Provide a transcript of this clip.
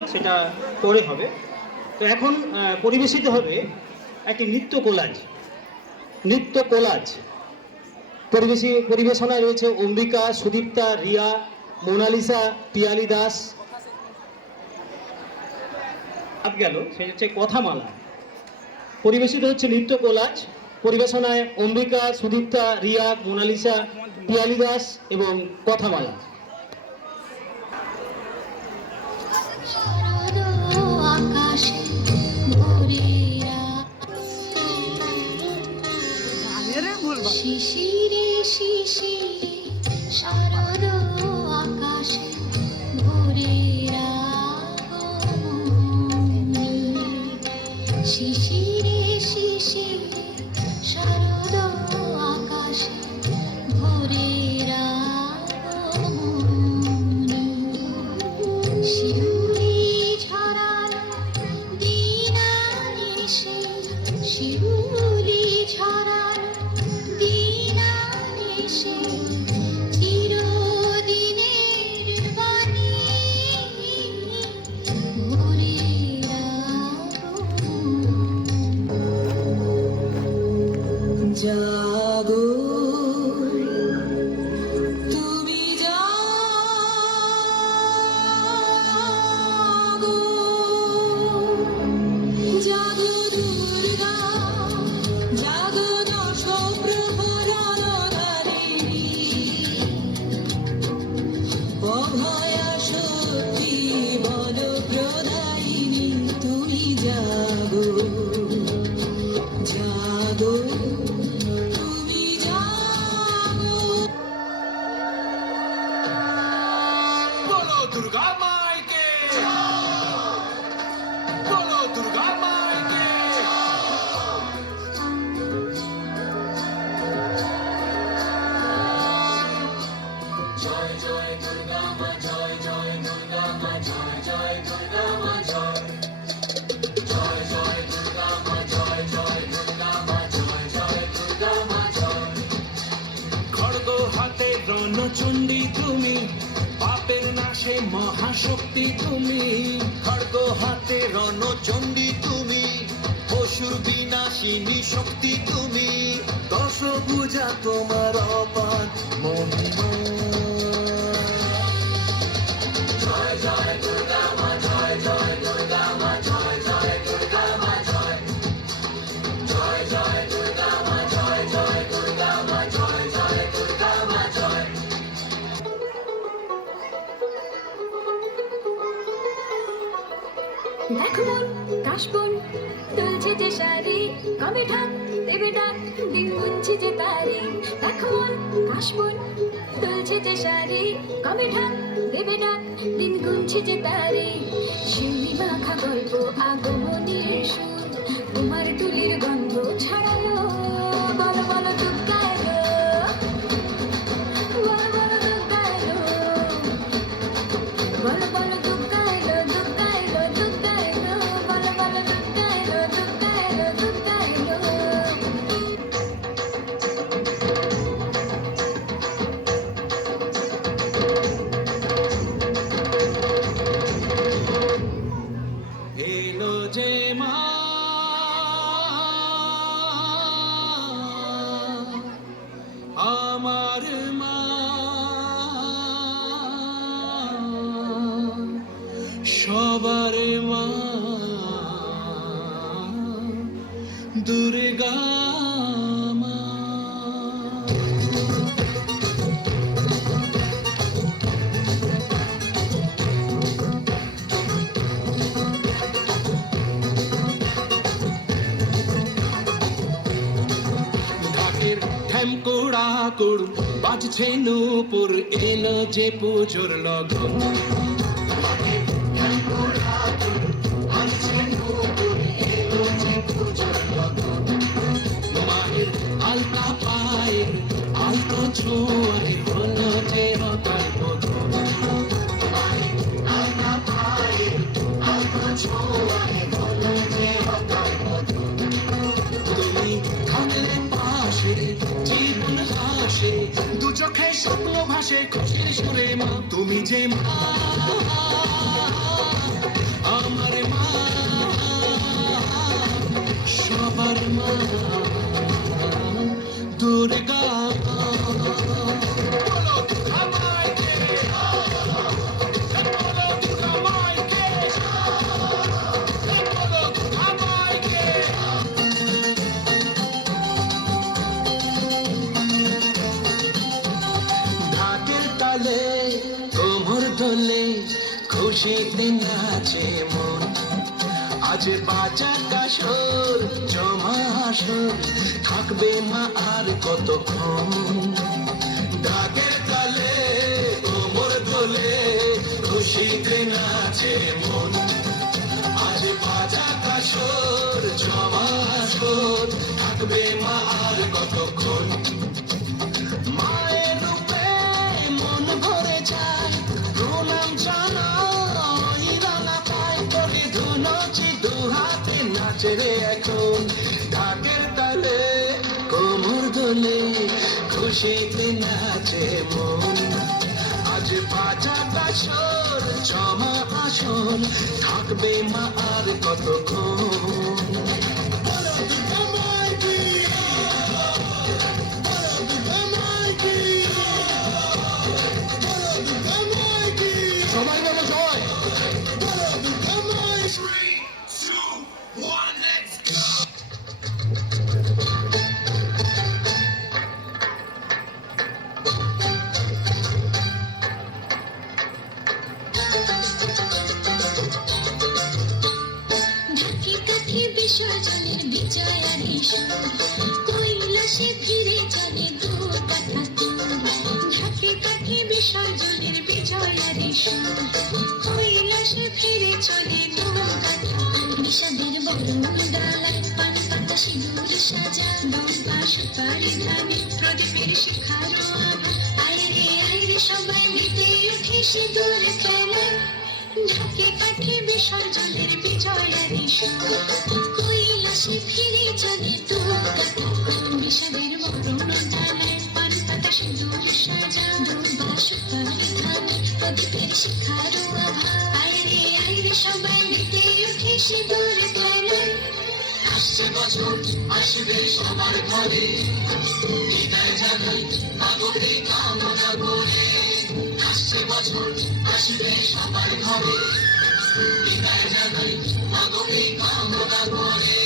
সেটা পরে হবে। তো এখন পরিবেশিত হবে একটি নৃত্য কোলাজ। পরিবেশনায় রয়েছে অম্বিকা, সুদীপ্তা, রিয়া, মোনালিসা, পিয়ালি দাস। গেল সেটা হচ্ছে কথামালা। পরিবেশিত হচ্ছে নৃত্য কোলাজ, পরিবেশনায় অম্বিকা, সুদীপ্তা, রিয়া, মোনালিসা, পিয়ালি দাস এবং কথামালা। শিশিরে শিশিরে শারদ আকাশে ভোরের আগমনী। শিশিরে শিশিরে শারদ আকাশে ভোরের আগমনী। শিউলি ঝরানো দিন আনিসে, শিউলি ঝরানো দিন আনিসে, চিরদিনের বাণী ভোরের আগমনী। জাগো তুমি জাগো, জাগো দুর্গা, জাগো দশ প্রহরাধারিণী, অভয়া শক্তি বল প্রদায়িনী। তুমি জাগো, জাগো তুমি জাগো। बोलो दुर्गा माई के, बोलो दुर्गा माई के। जय जय दुर्गा माँ, जय जय दुर्गा माँ, जय जय दुर्गा माँ, जय जय जय दुर्गा माँ, जय जय दुर्गा माँ, जय जय दुर्गा माँ, जय। খড়গ হাতে রণচণ্ডী তুমি, পাপের নাশে মহাশক্তি তুমি। খড়গ হাতে রণচণ্ডী তুমি, অসুর বিনাশিনী শক্তি তুমি। দশভুজা তোমার অপার মহিমা। জয় জয় দুর্গা মা, জয় জয় দুর্গা মা, জয় জয় দুর্গা মা, জয় জয় জয় দুর্গা মা, জয় জয় দুর্গা মা, জয় জয় দুর্গা মা, জয়। দেখো মন কাশবন দুলছে যে শাড়ি, কবে ঢাক দেবে ডাক দিন গুনছে যে তারি। দেখো মন কাশবন দুলছে যে শাড়ি, কবে ঢাক দেবে ডাক দিন গুনছে যে তারি। শিউলি মাখা গল্প আগমনের সুর, তোমার তুলির গন্ধ ছাড়ালো। বলো বলো দুর্গা এলো, বলো বলো দুর্গা এলো, বলো বলো দুর্গা এলো, দুর্গা এলো, দুর্গা এলো, বলো বলো দুর্গা এলো, দুর্গা এলো, দুর্গা এলো। এলো যে মা, আমার মা, সবার মা, দুর্গা মা। ঢাকের ঠ্যামকোড়া কোড় বাজছে নূপুর, এলো যে পুজোর লগন। মায়ের আলতা পায়ের আলতো ছোঁয়ায় হলো যে অকাল বোধন। তুমি থাকলে পাশে জীবন হাসে, দু চোখে স্বপ্ন ভাসে খুশির সুরে মা। তুমি যে মা, আমার মা দুর্গা ঢাকের তালে কোমর দোলে খুশিতে নাচে মন আজ বাজা কাশর জমা আসর থাকবে মা আর কতক্ষণ ঢাকের তালে কোমর দোলে খুশিতে নাচে মন আজ বাজা কাশর জমা আসর থাকবে মা আর কতক্ষণ মায়ের রূপে মন ভরে যায় প্রণাম জানাই রাঙা পায় করে ধুনচি দু হাতে নাচে রে এখন ঢাকের তালে কোমর দোলে খুশিতে নাচে মন আজ বাজা কাশর জমা আসর থাকবে মা আর কতক্ষণ সবাই বলো জয় ঢাকে কাঠে বিসর্জনের বিজয়ার সুর কৈলাসে ফিরে চলে দুর্গা ঠাকুর ঢাকে কাঠে বিসর্জনের বিজয়ার সুর কৈলাসে ফিরে চলে দুর্গা ঠাকুর বিষাদের বরণ ডালায় পান পাতা সিঁদুর সাজা দুর্গা সুপারি ধানে প্রদীপের শিখারো আভা আইরে সবাই মেতে উঠে সিঁদুর খেলায় ঢাকে কাঠে বিসর্জনের বিজয়ার সুর কৈলাসে ফিরে চলে দুর্গা ঠাকুর বিষাদের বরণ ডালায় পান পাতা সিঁদুর সাজা দুর্গা সুপারি ধানে প্রদীপের শিখারো আভা আইরে সবাই মেতে উঠে সিঁদুর খেলায় আসছে বছর আসবে সবার ঘরে বিদায় জানাই মাগরে কামনা করে আসছে বছর আসবে সবার ঘরে বিদায় জানাই মাগরে কামনা করে